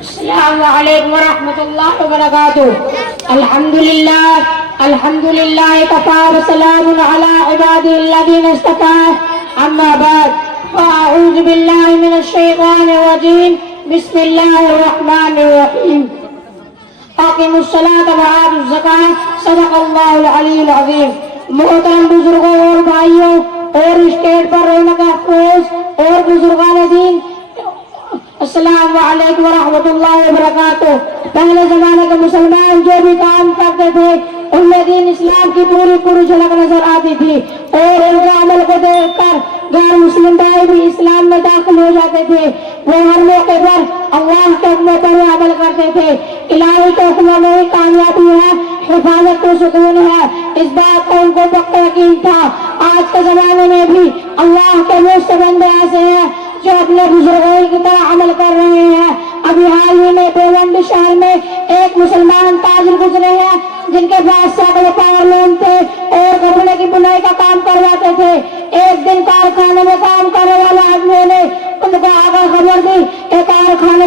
السلام علیکم ورحمۃ اللہ وبرکاتہ۔ الحمد للہ کفا وسلام علی عبادہ الذین اصطفیٰ، اما بعد فاعوذ باللہ من الشیطان الرجیم، بسم اللہ الرحمن الرحیم۔ اقیموا الصلاۃ وآتوا الزکاۃ، صدق اللہ العلی العظیم۔ محترم بزرگوں اور بھائیوں اور اسٹیج پر رونق افروز اور بزرگان دین، السلام علیکم ورحمۃ اللہ وبرکاتہ۔ پہلے زمانے کے مسلمان جو بھی کام کرتے تھے ان میں دین اسلام کی پوری جھلک نظر آتی تھی، اور ان کے عمل کو دیکھ کر غیر مسلم بھائی بھی اسلام میں داخل ہو جاتے تھے۔ وہ ہر موقع پر اللہ کے حکموں پر عمل کرتے تھے۔ الہی کے حکموں میں ہی کامیابی ہے، حفاظت و سکون ہے، اس بات کا ان کو پکا یقین تھا۔ آج کے زمانے میں بھی اللہ کے بہت سے بندے ایسے ہیں جو اپنے بزرگوں کی طرح عمل کر رہے ہیں۔ ابھی حال ہی میں پیونڈی شہر میں ایک مسلمان تاجر گزرے ہیں جن کے پاس سینکڑوں پاور لوم تھے اور کپڑے کی بنائی کا کام کرواتے تھے۔ ایک دن کارخانے میں کام کرنے والے آدمیوں نے ان کو آ کر خبر دی کہ کارخانے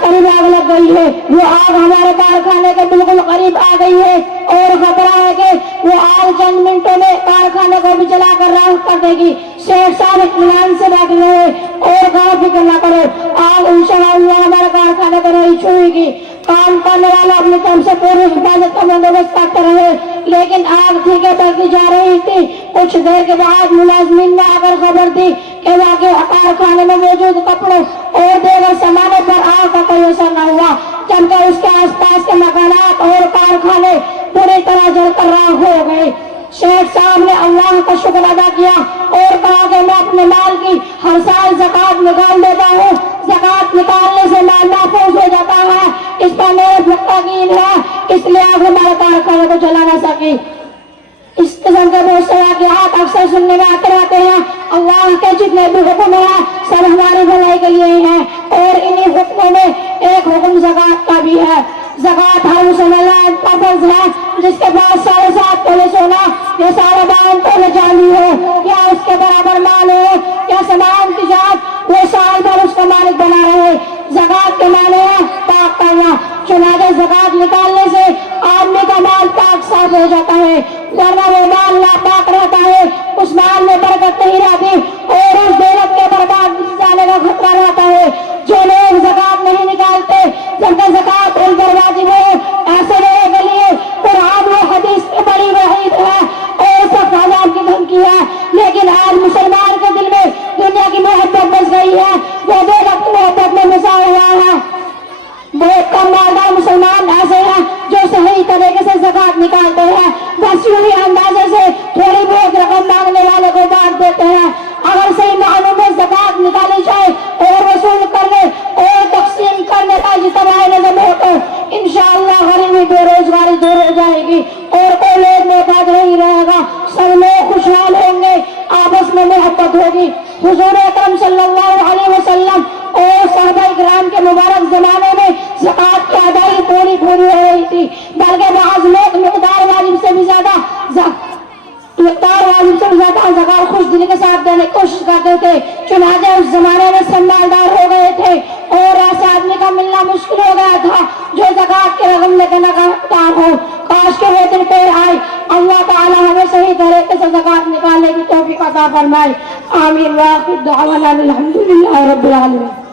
قریب آگ لگ گئی ہے، وہ آگ ہمارے کارخانے کے بالکل قریب آ گئی ہے اور خطرہ ہے کہ وہ آگ چند منٹوں میں کارخانے کو بھی جلا کر راکھ کر دے گی۔ شیخ صاحب اطمینان سے بیٹھ رہے اور کہا فکر نہ کرو، آگ انشاءاللہ ہمارے کارخانے کو نہیں چھوئے گی۔ کام کرنے والا اپنی طرف سے پوری حفاظت کا بندوبست کرتے رہے، لیکن آگ ٹھیکے بڑھتی جا رہی تھی۔ کچھ دیر کے بعد ملازمین نے آ کر خبر دی کہ واقعی کارخانے میں موجود کپڑوں اور دیگر سامانوں پر آگ کا کوئی اثر نہ ہوا، جبکہ اس کے آس پاس کے مکانات اور کارخانے پوری طرح جل کر راکھ ہو گئے۔ شیخ صاحب نے اللہ کا شکر ادا کیا اور کہا کہ میں اپنے مال کی ہر سال زکوٰۃ نکال دیتا ہوں، زکوٰۃ نکالنے سے مال محفوظ ہو جاتا ہے، اس پر میرے پختہ یقین ہے، اس لیے آگ ہمارے کارخانے کو جلا نہ سکی۔ اس قسم کے بہت سے واقعات اکثر سننے میں آتے رہتے ہیں۔ اللہ کے جتنے بھی حکم ہیں سب ہماری بھلائی کے لیے ہی ہیں، اور انہی حکموں میں ایک حکم زکوٰۃ کا بھی ہے۔ زکوٰۃ ہر مسلمان کا فرض ہے جس کے پاس 7.5 تولے سونا یا 52 تولے چاندی ہو یا اس کے برابر مال ہو یا سامان تجارت، وہ سال بھر اس کا مالک بنا رہے۔ زکوٰۃ کے معنی ہے پاک کرنا، چنانچہ زکوٰۃ نکالنے سے آدمی کا مال پاک صاف ہو جاتا ہے، ورنہ وہ مال ناپاک رہتا ہے، اس مال میں برکت نہیں رہتی اور اس دولت کے برباد جانے کا خطرہ رہتا ہے۔ جو لوگ زکوٰۃ نہیں نکالتے جبکہ زکوٰۃ ان پر واجب ہو، ایسے لوگوں کے لیے قرآن و حدیث کی بڑی وعید ہے اور سخت عذاب کی دھمکی ہے۔ لیکن آج مسلمان کے دل میں دنیا کی محبت بس گئی ہے، وہ دولت کی محبت میں پھنسا ہوا ہے۔ بہت کم مالدار مسلمان ایسے ہیں جو صحیح طریقے سے زکوٰۃ نکالتے ہیں، بس یوں ہی اندازے سے تھوڑی بہت رقم مانگنے والے کو بانٹ دیتے ہیں۔ اگر صحیح معنوں میں زکوٰۃ نکالی جائے اور وصول کرنے اور تقسیم کرنے کا اجتماعی نظم ہو تو انشاءاللہ غریبی بے روزگاری دور ہو جائے گی اور کوئی لوگ محتاج نہیں رہے گا، سب لوگ خوشحال ہوں گے، آپس میں محبت ہوگی۔ حضور اکرم صلی اللہ علیہ وسلم اور صحابہ کرام کے مبارک زمانے میں زکوٰۃ کی ادائیگی پوری ہو رہی تھی، بلکہ بعض لوگ مقدار واجب سے بھی زیادہ زکوٰۃ خوش دلی کے ساتھ دینے کی کوشش کرتے تھے، چنانچہ اس زمانے میں سب مالدار ہو گئے تھے اور ایسے آدمی کا ملنا مشکل ہو گیا تھا جو زکوٰۃ کی رقم لے کے نکالتا ہو۔ کاش کہ وہ دن پھر آئے۔ اللہ تعالی ہمیں صحیح طریقے سے زکوٰۃ نکالنے کی توفیق عطا فرمائے، آمین۔ وآخر دعوانا الحمد للہ رب العالمین۔